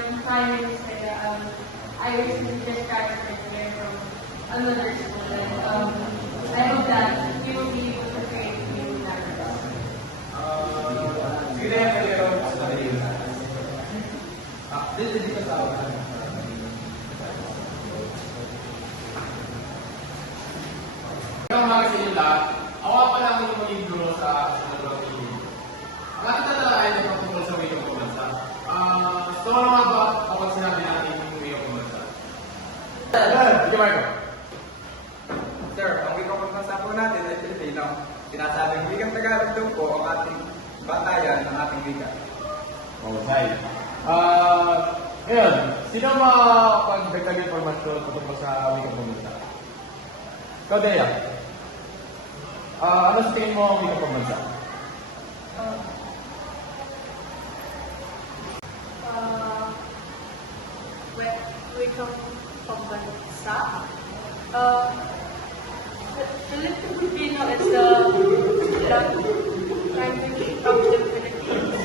Prime Minister, I recently just transferred here from another school. And I hope that we will be able to create new languages. Sige na yan, pero dito sa akin. Ang mga sa inyo lahat, awa pa lang yung maging guro sa dalawang ini. Ang ating tatalakayan ay patungkol sa wikang pambansa. So ano nga ba kapag sinabi natin yung wikang pambansa? Sige Marco. Sir, ang wikang pambansa po natin ay Pilipino. Sinasabing wikang Tagalog daw po ang ating batayan ng ating wika. Okay. Ngayon, sino makapagdagdag informasyon patungkol sa wikang pambansa? Ikaw, Dea. Ano sa tingin mo ang wikang pambansa? Wikang pambansa. Filipino is the language of the Philippines.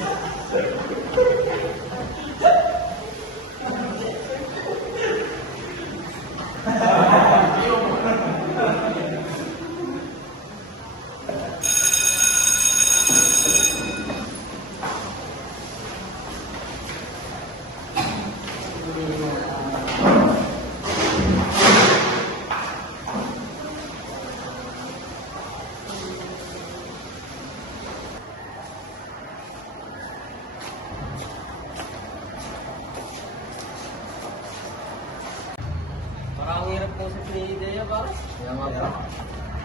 Parang hirap po sa pinidea para. Kaya nga ba?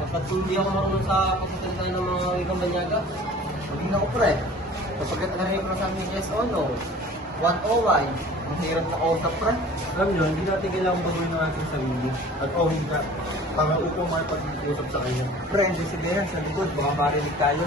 Kapag hindi ako marunong sa pagsasalita ng mga wikang banyaga, Hindi na ko pre. Kapag narinig mo sa amin yes o no, what o why, ang hirap na usap pre. Alam nyo, hindi natin kailangang baguhin ng ating sarili at owning ka para upang makipag-usap sa kanya. Pre, hindi si Dehan sa likod, baka marinig tayo.